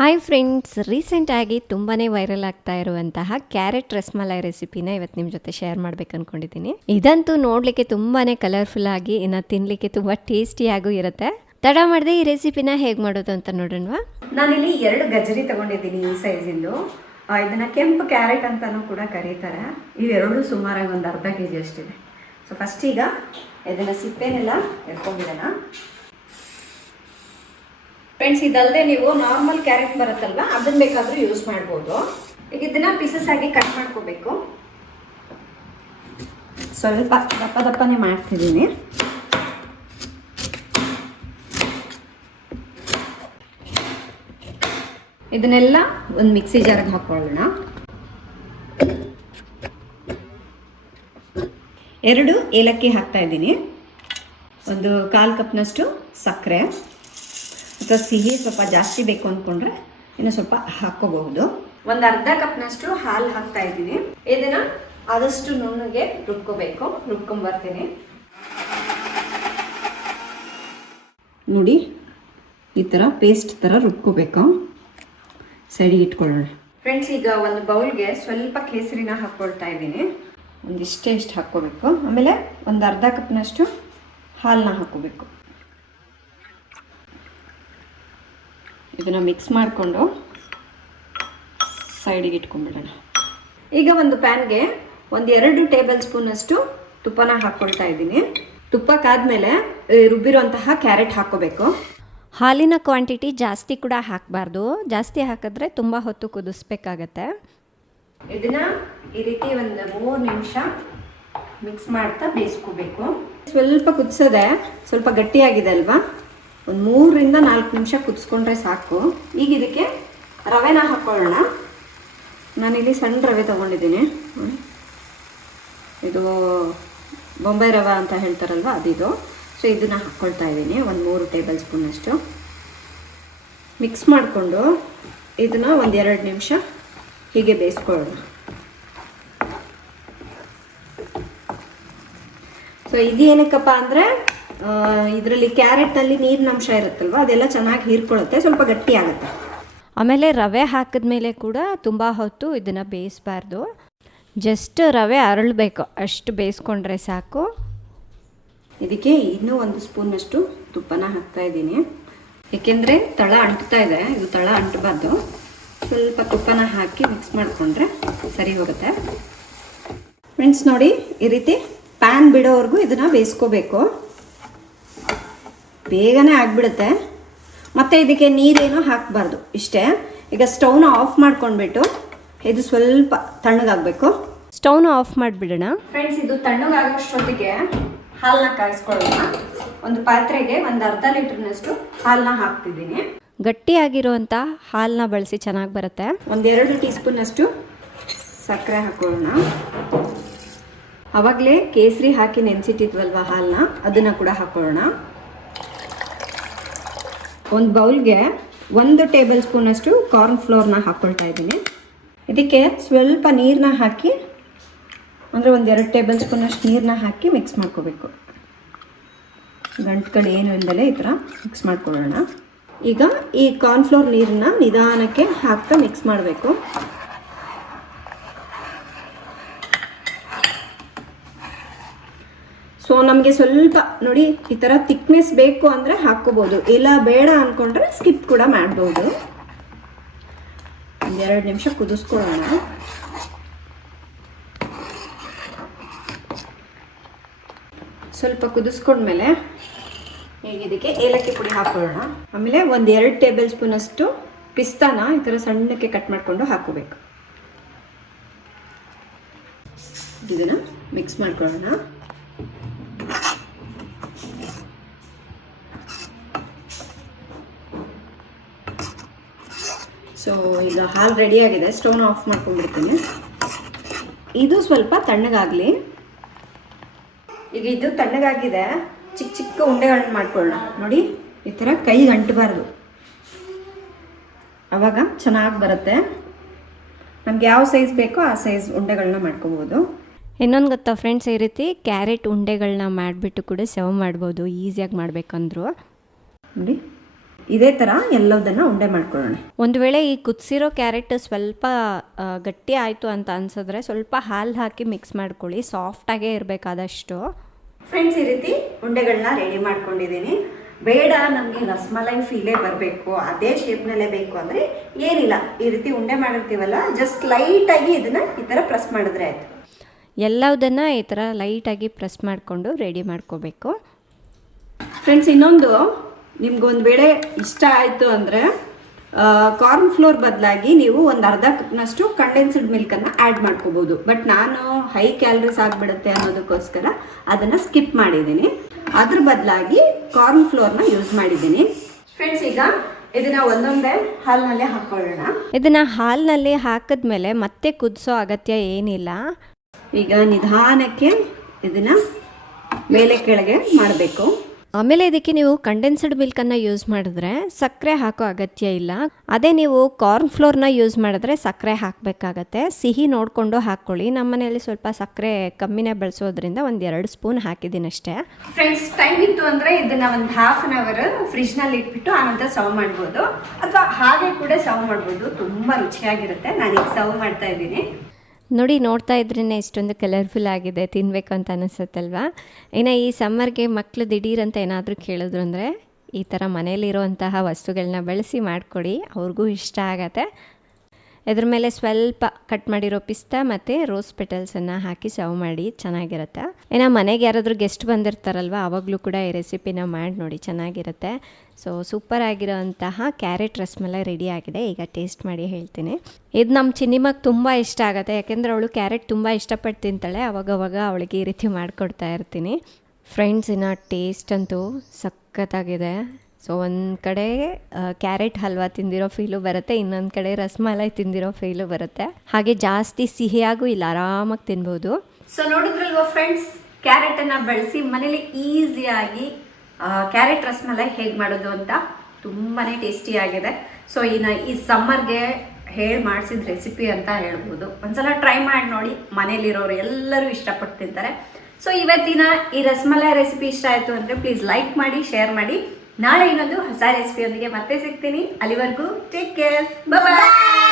Hi friends, ರೀಸೆಂಟಾಗಿ ತುಂಬಾ viral ಆಗ್ತಾ ಇರುವಂತಹ ಕ್ಯಾರೆಟ್ ರಸ್ಮಲೈ ರೆಸಿಪಿನ ಇವತ್ತು ನಿಮ್ಮ ಜೊತೆ ಶೇರ್ ಮಾಡ್ಬೇಕು ಅಂದ್ಕೊಂಡಿದ್ದೀನಿ. ಇದಂತೂ ನೋಡಲಿಕ್ಕೆ ತುಂಬಾ ಕಲರ್ಫುಲ್ ಆಗಿ ಇನ್ನು ತಿನ್ನಲಿಕ್ಕೆ ತುಂಬ ಟೇಸ್ಟಿಯಾಗೂ ಇರುತ್ತೆ. ತಡ ಮಾಡದೆ ಈ ರೆಸಿಪಿನ ಹೇಗೆ ಮಾಡೋದು ಅಂತ ನೋಡೋಣವಾ. ನಾನಿಲ್ಲಿ 2 ಗಜರಿ ತಗೊಂಡಿದ್ದೀನಿ ಈ ಸೈಜಿಂದು. ಇದನ್ನು ಕೆಂಪು ಕ್ಯಾರೆಟ್ ಅಂತಲೂ ಕೂಡ ಕರೀತಾರೆ. ಇವೆರಡು ಸುಮಾರಾಗಿ ಒಂದು ಅರ್ಧ kg ಅಷ್ಟಿದೆ. ಸೊ ಫಸ್ಟ್ ಈಗ ಇದನ್ನು ಸಿಪ್ಪೆನೆಲ್ಲ ಎತ್ಕೊಂಡಿರೋಣ. ಫ್ರೆಂಡ್ಸ್, ಇದಲ್ಲದೆ ನೀವು ನಾರ್ಮಲ್ ಕ್ಯಾರೆಟ್ ಬರುತ್ತಲ್ವ, ಅದನ್ನು ಬೇಕಾದರೂ ಯೂಸ್ ಮಾಡ್ಬೋದು. ಈಗ ಇದನ್ನು ಪೀಸಸ್ ಆಗಿ ಕಟ್ ಮಾಡ್ಕೋಬೇಕು. ಸ್ವಲ್ಪ ದಪ್ಪನೇ ಮಾಡ್ತಿದ್ದೀನಿ. ಇದನ್ನೆಲ್ಲ ಒಂದು ಮಿಕ್ಸಿ ಜಾರ್ಗೆ ಹಾಕೊಳ್ಳೋಣ. 2 ಏಲಕ್ಕಿ ಹಾಕ್ತಾ ಇದ್ದೀನಿ. ಒಂದು 1/4 ಕಪ್ನಷ್ಟು ಸಕ್ಕರೆ, ಅಥವಾ ಸಿಹಿ ಸ್ವಲ್ಪ ಜಾಸ್ತಿ ಬೇಕು ಅಂದ್ಕೊಂಡ್ರೆ ಇನ್ನು ಸ್ವಲ್ಪ ಹಾಕ್ಕೋಬಹುದು. ಒಂದು ಅರ್ಧ ಕಪ್ನಷ್ಟು ಹಾಲು ಹಾಕ್ತಾ ಇದ್ದೀನಿ. ಇದನ್ನು ಆದಷ್ಟು ನುಣ್ಣಗೆ ರುಬ್ಕೊಂಬರ್ತೀನಿ. ನೋಡಿ, ಈ ಥರ ಪೇಸ್ಟ್ ಥರ ರುಬ್ಕೋಬೇಕು. ಸೈಡಿಗೆ ಇಟ್ಕೊಳ್ಳೋಣ. ಫ್ರೆಂಡ್ಸ್, ಈಗ ಒಂದು ಬೌಲ್ಗೆ ಸ್ವಲ್ಪ ಕೇಸರಿನ ಹಾಕ್ಕೊಳ್ತಾ ಇದ್ದೀನಿ. ಒಂದಿಷ್ಟೇ ಇಷ್ಟು ಹಾಕ್ಕೋಬೇಕು. ಆಮೇಲೆ ಒಂದು ಅರ್ಧ ಕಪ್ನಷ್ಟು ಹಾಲನ್ನ ಹಾಕ್ಕೋಬೇಕು. ಇದನ್ನು ಮಿಕ್ಸ್ ಮಾಡಿಕೊಂಡು ಸೈಡಿಗೆ ಇಟ್ಕೊಂಡ್ಬಿಡೋಣ. ಈಗ ಒಂದು ಪ್ಯಾನ್ಗೆ 1-2 ಟೇಬಲ್ ಸ್ಪೂನಷ್ಟು ತುಪ್ಪನ ಹಾಕ್ಕೊಳ್ತಾ ಇದ್ದೀನಿ. ತುಪ್ಪಕ್ಕಾದ್ಮೇಲೆ ರುಬ್ಬಿರುವಂತಹ ಕ್ಯಾರೆಟ್ ಹಾಕ್ಕೋಬೇಕು. ಹಾಲಿನ ಕ್ವಾಂಟಿಟಿ ಜಾಸ್ತಿ ಕೂಡ ಹಾಕಬಾರ್ದು. ಜಾಸ್ತಿ ಹಾಕಿದ್ರೆ ತುಂಬ ಹೊತ್ತು ಕುದಿಸ್ಬೇಕಾಗತ್ತೆ. ಇದನ್ನು ಈ ರೀತಿ ಒಂದು 3 ನಿಮಿಷ ಮಿಕ್ಸ್ ಮಾಡ್ತಾ ಬೇಯಿಸ್ಕೋಬೇಕು. ಸ್ವಲ್ಪ ಕುದಿಸೋದೆ, ಸ್ವಲ್ಪ ಗಟ್ಟಿಯಾಗಿದೆ ಅಲ್ವಾ, ಒಂದು 3-4 ನಿಮಿಷ ಕುದಿಸ್ಕೊಂಡ್ರೆ ಸಾಕು. ಈಗ ಇದಕ್ಕೆ ರವೆನ ಹಾಕ್ಕೊಳ್ಳೋಣ. ನಾನಿಲ್ಲಿ ಸಣ್ಣ ರವೆ ತೊಗೊಂಡಿದ್ದೀನಿ. ಇದು ಬೊಂಬೈ ರವೆ ಅಂತ ಹೇಳ್ತಾರಲ್ವ, ಅದಿದು. ಸೊ ಇದನ್ನು ಹಾಕ್ಕೊಳ್ತಾ ಇದ್ದೀನಿ. ಒಂದು 3 ಟೇಬಲ್ ಸ್ಪೂನಷ್ಟು ಮಿಕ್ಸ್ ಮಾಡಿಕೊಂಡು ಇದನ್ನು 1-2 ನಿಮಿಷ ಹೀಗೆ ಬೇಯಿಸ್ಕೊಳ್ಳೋಣ. ಸೊ ಇದು ಏನಕ್ಕಪ್ಪ ಅಂದರೆ ಇದರಲ್ಲಿ ಕ್ಯಾರೆಟಲ್ಲಿ ನೀರಿನ ಅಂಶ ಇರುತ್ತಲ್ವ, ಅದೆಲ್ಲ ಚೆನ್ನಾಗಿ ಹೀರ್ಕೊಳ್ಳುತ್ತೆ, ಸ್ವಲ್ಪ ಗಟ್ಟಿ ಆಗುತ್ತೆ. ಆಮೇಲೆ ರವೆ ಹಾಕಿದ್ಮೇಲೆ ಕೂಡ ತುಂಬ ಹೊತ್ತು ಇದನ್ನು ಬೇಯಿಸಬಾರ್ದು. ಜಸ್ಟ್ ರವೆ ಅರಳಬೇಕು, ಅಷ್ಟು ಬೇಯಿಸ್ಕೊಂಡ್ರೆ ಸಾಕು. ಇದಕ್ಕೆ ಇನ್ನೂ 1 ಸ್ಪೂನಷ್ಟು ತುಪ್ಪನ ಹಾಕ್ತಾ ಇದ್ದೀನಿ. ಏಕೆಂದರೆ ತಳ ಅಂಟ್ತಾ ಇದೆ, ಇದು ತಳ ಅಂಟಬಾರ್ದು. ಸ್ವಲ್ಪ ತುಪ್ಪನ ಹಾಕಿ ಮಿಕ್ಸ್ ಮಾಡಿಕೊಂಡ್ರೆ ಸರಿ ಹೋಗುತ್ತೆ. ಫ್ರೆಂಡ್ಸ್, ನೋಡಿ, ಈ ರೀತಿ ಪ್ಯಾನ್ ಬಿಡೋವರೆಗೂ ಇದನ್ನು ಬೇಯಿಸ್ಕೋಬೇಕು. ಬೇಗನೆ ಆಗಿಬಿಡುತ್ತೆ. ಮತ್ತು ಇದಕ್ಕೆ ನೀರೇನು ಹಾಕಬಾರ್ದು, ಇಷ್ಟೇ. ಈಗ ಸ್ಟವ್ನ ಆಫ್ ಮಾಡ್ಕೊಂಡ್ಬಿಟ್ಟು ಇದು ಸ್ವಲ್ಪ ತಣ್ಣಗಾಗಬೇಕು. ಸ್ಟವ್ನ ಆಫ್ ಮಾಡಿಬಿಡೋಣ. ಫ್ರೆಂಡ್ಸ್, ಇದು ತಣ್ಣಗಾಗೋಷ್ಟೊತ್ತಿಗೆ ಹಾಲನ್ನ ಕಾಯಿಸ್ಕೊಳ್ಳೋಣ. ಒಂದು ಪಾತ್ರೆಗೆ ಒಂದು ಅರ್ಧ ಲೀಟರ್ನಷ್ಟು ಹಾಲನ್ನ ಹಾಕ್ತಿದ್ದೀನಿ. ಗಟ್ಟಿಯಾಗಿರುವಂಥ ಹಾಲನ್ನ ಬಳಸಿ ಚೆನ್ನಾಗಿ ಬರುತ್ತೆ. 1-2 ಟೀ ಸ್ಪೂನಷ್ಟು ಸಕ್ಕರೆ ಹಾಕೊಳ್ಳೋಣ. ಆವಾಗಲೇ ಕೇಸರಿ ಹಾಕಿ ನೆನೆಸಿಟ್ಟಿದ್ವಲ್ವ ಹಾಲನ್ನ, ಅದನ್ನು ಕೂಡ ಹಾಕೊಳ್ಳೋಣ. ಒಂದು ಬೌಲ್ಗೆ 1 ಟೇಬಲ್ ಸ್ಪೂನಷ್ಟು ಕಾರ್ನ್ ಫ್ಲೋರ್ನ ಹಾಕ್ಕೊಳ್ತಾ ಇದ್ದೀನಿ. ಇದಕ್ಕೆ ಸ್ವಲ್ಪ ನೀರನ್ನ ಹಾಕಿ, ಅಂದರೆ 1-2 ಟೇಬಲ್ ಸ್ಪೂನಷ್ಟು ನೀರನ್ನ ಹಾಕಿ ಮಿಕ್ಸ್ ಮಾಡ್ಕೋಬೇಕು. ಗಂಟುಗಳು ಏನು ಇಲ್ಲದೆ ಈ ಥರ ಮಿಕ್ಸ್ ಮಾಡ್ಕೊಳ್ಳೋಣ. ಈಗ ಈ ಕಾರ್ನ್ಫ್ಲೋರ್ ನೀರನ್ನ ನಿಧಾನಕ್ಕೆ ಹಾಕ್ತಾ ಮಿಕ್ಸ್ ಮಾಡಬೇಕು. ಸೊ ನಮಗೆ ಸ್ವಲ್ಪ ನೋಡಿ, ಈ ಥರ ಥಿಕ್ನೆಸ್ ಬೇಕು ಅಂದರೆ ಹಾಕ್ಕೋಬೋದು, ಇಲ್ಲ ಬೇಡ ಅಂದ್ಕೊಂಡ್ರೆ ಸ್ಕಿಪ್ ಕೂಡ ಮಾಡ್ಬೋದು. 1-2 ನಿಮಿಷ ಕುದಿಸ್ಕೊಳ್ಳೋಣ. ಸ್ವಲ್ಪ ಕುದಿಸ್ಕೊಂಡ್ಮೇಲೆ ಈಗ ಇದಕ್ಕೆ ಏಲಕ್ಕಿ ಪುಡಿ ಹಾಕೊಳ್ಳೋಣ. ಆಮೇಲೆ 1-2 ಟೇಬಲ್ ಸ್ಪೂನಷ್ಟು ಪಿಸ್ತಾನ ಈ ಥರ ಸಣ್ಣಕ್ಕೆ ಕಟ್ ಮಾಡಿಕೊಂಡು ಹಾಕೋಬೇಕು. ಇದನ್ನು ಮಿಕ್ಸ್ ಮಾಡ್ಕೊಳ್ಳೋಣ. ಸೊ ಈಗ ಹಾಲು ರೆಡಿಯಾಗಿದೆ. ಸ್ಟವ್ನ ಆಫ್ ಮಾಡ್ಕೊಂಡ್ಬಿಡ್ತೀನಿ. ಇದು ಸ್ವಲ್ಪ ತಣ್ಣಗಾಗಲಿ. ಈಗ ಇದು ತಣ್ಣಗಾಗಿದೆ. ಚಿಕ್ಕ ಚಿಕ್ಕ ಉಂಡೆಗಳನ್ನ ಮಾಡ್ಕೊಳ್ಳೋಣ. ನೋಡಿ, ಈ ಥರ ಕೈಗೆ ಅಂಟಬಾರ್ದು, ಆವಾಗ ಚೆನ್ನಾಗಿ ಬರುತ್ತೆ. ನಮ್ಗೆ ಯಾವ ಸೈಜ್ ಬೇಕೋ ಆ ಸೈಜ್ ಉಂಡೆಗಳನ್ನ ಮಾಡ್ಕೋಬೋದು. ಇನ್ನೊಂದು ಗೊತ್ತಾ ಫ್ರೆಂಡ್ಸ್, ಈ ರೀತಿ ಕ್ಯಾರೆಟ್ ಉಂಡೆಗಳನ್ನ ಮಾಡಿಬಿಟ್ಟು ಕೂಡ ಸರ್ವ್ ಮಾಡ್ಬೋದು, ಈಸಿಯಾಗಿ ಮಾಡಬೇಕಂದ್ರು. ನೋಡಿ, ಇದೇ ಥರ ಎಲ್ಲದನ್ನು ಉಂಡೆ ಮಾಡ್ಕೊಳ್ಳೋಣ. ಒಂದು ವೇಳೆ ಈ ಕುದಿಸಿರೋ ಕ್ಯಾರೆಟ್ ಸ್ವಲ್ಪ ಗಟ್ಟಿ ಆಯಿತು ಅಂತ ಅನ್ಸಿದ್ರೆ ಸ್ವಲ್ಪ ಹಾಲು ಹಾಕಿ ಮಿಕ್ಸ್ ಮಾಡ್ಕೊಳ್ಳಿ, ಸಾಫ್ಟಾಗೇ ಇರಬೇಕಾದಷ್ಟು. ಫ್ರೆಂಡ್ಸ್, ಈ ರೀತಿ ಉಂಡೆಗಳನ್ನ ರೆಡಿ ಮಾಡ್ಕೊಂಡಿದ್ದೀನಿ. ಬೇಡ ನಮಗೆ ರಸ್ಮಲೈ ಫೀಲೇ ಬರಬೇಕು, ಅದೇ ಶೇಪ್ನಲ್ಲೇ ಬೇಕು ಅಂದರೆ ಏನಿಲ್ಲ, ಈ ರೀತಿ ಉಂಡೆ ಮಾಡಿರ್ತೀವಲ್ಲ, ಜಸ್ಟ್ ಲೈಟಾಗಿ ಇದನ್ನು ಈ ಥರ ಪ್ರೆಸ್ ಮಾಡಿದ್ರೆ ಆಯಿತು. ಎಲ್ಲದನ್ನು ಈ ಥರ ಲೈಟಾಗಿ ಪ್ರೆಸ್ ಮಾಡಿಕೊಂಡು ರೆಡಿ ಮಾಡ್ಕೋಬೇಕು. ಫ್ರೆಂಡ್ಸ್, ಇನ್ನೊಂದು ನಿಮ್ಗೊಂದು ವೇಳೆ ಇಷ್ಟ ಆಯಿತು ಅಂದರೆ ಕಾರ್ನ್ ಫ್ಲೋರ್ ಬದಲಾಗಿ ನೀವು ಒಂದು ಅರ್ಧ ಕಪ್ನಷ್ಟು ಕಂಡೆನ್ಸ್ಡ್ ಮಿಲ್ಕನ್ನು ಆ್ಯಡ್ ಮಾಡ್ಕೋಬೋದು. ಬಟ್ ನಾನು ಹೈ ಕ್ಯಾಲರೀಸ್ ಆಗಿಬಿಡುತ್ತೆ ಅನ್ನೋದಕ್ಕೋಸ್ಕರ ಅದನ್ನು ಸ್ಕಿಪ್ ಮಾಡಿದ್ದೀನಿ. ಅದ್ರ ಬದಲಾಗಿ ಕಾರ್ನ್ ಫ್ಲೋರ್ನ ಯೂಸ್ ಮಾಡಿದ್ದೀನಿ. ಫ್ರೆಂಡ್ಸ್, ಈಗ ಇದನ್ನು ಒಂದೊಂದೇ ಹಾಲಿನಲ್ಲೇ ಹಾಕ್ಕೊಳ್ಳೋಣ. ಇದನ್ನು ಹಾಲಿನಲ್ಲಿ ಹಾಕಿದ್ಮೇಲೆ ಮತ್ತೆ ಕುದಿಸೋ ಅಗತ್ಯ ಏನಿಲ್ಲ. ಈಗ ನಿಧಾನಕ್ಕೆ ಇದನ್ನು ಮೇಲೆ ಕೆಳಗೆ ಮಾಡಬೇಕು. ಆಮೇಲೆ ಇದಕ್ಕೆ ನೀವು ಕಂಡೆನ್ಸ್ಡ್ ಮಿಲ್ಕನ್ನು ಯೂಸ್ ಮಾಡಿದ್ರೆ ಸಕ್ಕರೆ ಹಾಕೋ ಅಗತ್ಯ ಇಲ್ಲ. ಅದೇ ನೀವು ಕಾರ್ನ್ ಫ್ಲೋರ್ನ ಯೂಸ್ ಮಾಡಿದ್ರೆ ಸಕ್ಕರೆ ಹಾಕಬೇಕಾಗತ್ತೆ. ಸಿಹಿ ನೋಡಿಕೊಂಡು ಹಾಕ್ಕೊಳ್ಳಿ. ನಮ್ಮ ಮನೆಯಲ್ಲಿ ಸ್ವಲ್ಪ ಸಕ್ಕರೆ ಕಮ್ಮಿನೇ ಬಳಸೋದ್ರಿಂದ 1-2 ಸ್ಪೂನ್ ಹಾಕಿದ್ದೀನಿ ಅಷ್ಟೇ. ಫ್ರೆಂಡ್ಸ್, ಟೈಮ್ ಇತ್ತು ಅಂದರೆ ಇದನ್ನು ಒಂದು ಹಾಫ್ ಆನ್ ಅವರ್ ಫ್ರಿಜ್ನಲ್ಲಿ ಇಟ್ಬಿಟ್ಟು ಆನಂತರ ಸರ್ವ್ ಮಾಡ್ಬೋದು, ಅಥವಾ ಹಾಗೆ ಕೂಡ ಸರ್ವ್ ಮಾಡ್ಬೋದು. ತುಂಬ ರುಚಿಯಾಗಿರುತ್ತೆ. ನಾನೀಗ ಸರ್ವ್ ಮಾಡ್ತಾ ಇದ್ದೀನಿ. ನೋಡಿ, ನೋಡ್ತಾ ಇದ್ರೇ ಇಷ್ಟೊಂದು ಕಲರ್ಫುಲ್ ಆಗಿದೆ, ತಿನ್ನಬೇಕು ಅಂತ ಅನಿಸುತ್ತಲ್ವಾ. ಇನ್ನು ಈ ಸಮ್ಮರ್ಗೆ ಮಕ್ಕಳು ದಿಢೀರಂತ ಏನಾದರೂ ಕೇಳಿದ್ರು ಅಂದರೆ ಈ ಥರ ಮನೇಲಿರುವಂತಹ ವಸ್ತುಗಳನ್ನ ಬಳಸಿ ಮಾಡಿಕೊಡಿ, ಅವ್ರಿಗೂ ಇಷ್ಟ ಆಗತ್ತೆ. ಇದ್ರ ಮೇಲೆ ಸ್ವಲ್ಪ ಕಟ್ ಮಾಡಿರೋ ಪಿಸ್ತಾ ಮತ್ತು ರೋಸ್ ಪೆಟಲ್ಸನ್ನು ಹಾಕಿ ಸರ್ವ್ ಮಾಡಿ, ಚೆನ್ನಾಗಿರುತ್ತೆ. ಇನ್ನು ಮನೆಗೆ ಯಾರಾದರೂ ಗೆಸ್ಟ್ ಬಂದಿರ್ತಾರಲ್ವ, ಆವಾಗಲೂ ಕೂಡ ಈ ರೆಸಿಪಿನ ಮಾಡಿ ನೋಡಿ, ಚೆನ್ನಾಗಿರುತ್ತೆ. ಸೊ ಸೂಪರ್ ಆಗಿರೋಂತಹ ಕ್ಯಾರೆಟ್ ರಸ್ಮಲೈ ರೆಡಿ ಆಗಿದೆ. ಈಗ ಟೇಸ್ಟ್ ಮಾಡಿ ಹೇಳ್ತೀನಿ. ಇದು ನಮ್ಮ ಚಿನ್ನಿಮಗೆ ತುಂಬ ಇಷ್ಟ ಆಗುತ್ತೆ, ಯಾಕೆಂದರೆ ಅವಳು ಕ್ಯಾರೆಟ್ ತುಂಬ ಇಷ್ಟಪಟ್ಟು ತಿಂತಾಳೆ. ಅವಾಗವಾಗ ಅವಳಿಗೆ ಈ ರೀತಿ ಮಾಡಿಕೊಡ್ತಾ ಇರ್ತೀನಿ. ಫ್ರೆಂಡ್ಸ್, ಇನ್ನು ಟೇಸ್ಟ್ ಅಂತೂ ಸಖತ್ತಾಗಿದೆ. ಸೊ ಒಂದು ಕಡೆ ಕ್ಯಾರೆಟ್ ಹಲ್ವಾ ತಿಂದಿರೋ ಫೀಲು ಬರುತ್ತೆ, ಇನ್ನೊಂದು ಕಡೆ ರಸ್ಮಲೈ ತಿಂದಿರೋ ಫೀಲು ಬರುತ್ತೆ. ಹಾಗೆ ಜಾಸ್ತಿ ಸಿಹಿಯಾಗೂ ಇಲ್ಲ, ಆರಾಮಾಗಿ ತಿನ್ಬೋದು. ಸೊ ನೋಡಿದ್ರಲ್ವ ಫ್ರೆಂಡ್ಸ್, ಕ್ಯಾರೆಟನ್ನು ಬಳಸಿ ಮನೇಲಿ ಈಸಿಯಾಗಿ ಕ್ಯಾರೆಟ್ ರಸ್ಮಲೈ ಹೇಗೆ ಮಾಡೋದು ಅಂತ. ತುಂಬಾ ಟೇಸ್ಟಿಯಾಗಿದೆ. ಸೊ ಇನ್ನು ಈ ಸಮ್ಮರ್ಗೆ ಹೇಳಿ ಮಾಡಿಸಿದ ರೆಸಿಪಿ ಅಂತ ಹೇಳ್ಬೋದು. ಒಂದ್ಸಲ ಟ್ರೈ ಮಾಡಿ ನೋಡಿ, ಮನೇಲಿರೋರು ಎಲ್ಲರೂ ಇಷ್ಟಪಟ್ಟು ತಿಂತಾರೆ. ಸೊ ಇವತ್ತಿನ ಈ ರಸ್ಮಲೈ ರೆಸಿಪಿ ಇಷ್ಟ ಆಯಿತು ಅಂದರೆ ಪ್ಲೀಸ್ ಲೈಕ್ ಮಾಡಿ, ಶೇರ್ ಮಾಡಿ. ನಾಳೆ ಇನ್ನೊಂದು ಹೊಸ ರೆಸಿಪಿಯೊಂದಿಗೆ ಮತ್ತೆ ಸಿಗ್ತೀನಿ. ಅಲ್ಲಿವರೆಗೂ ಟೇಕ್ ಕೇರ್, ಬಾಯ್.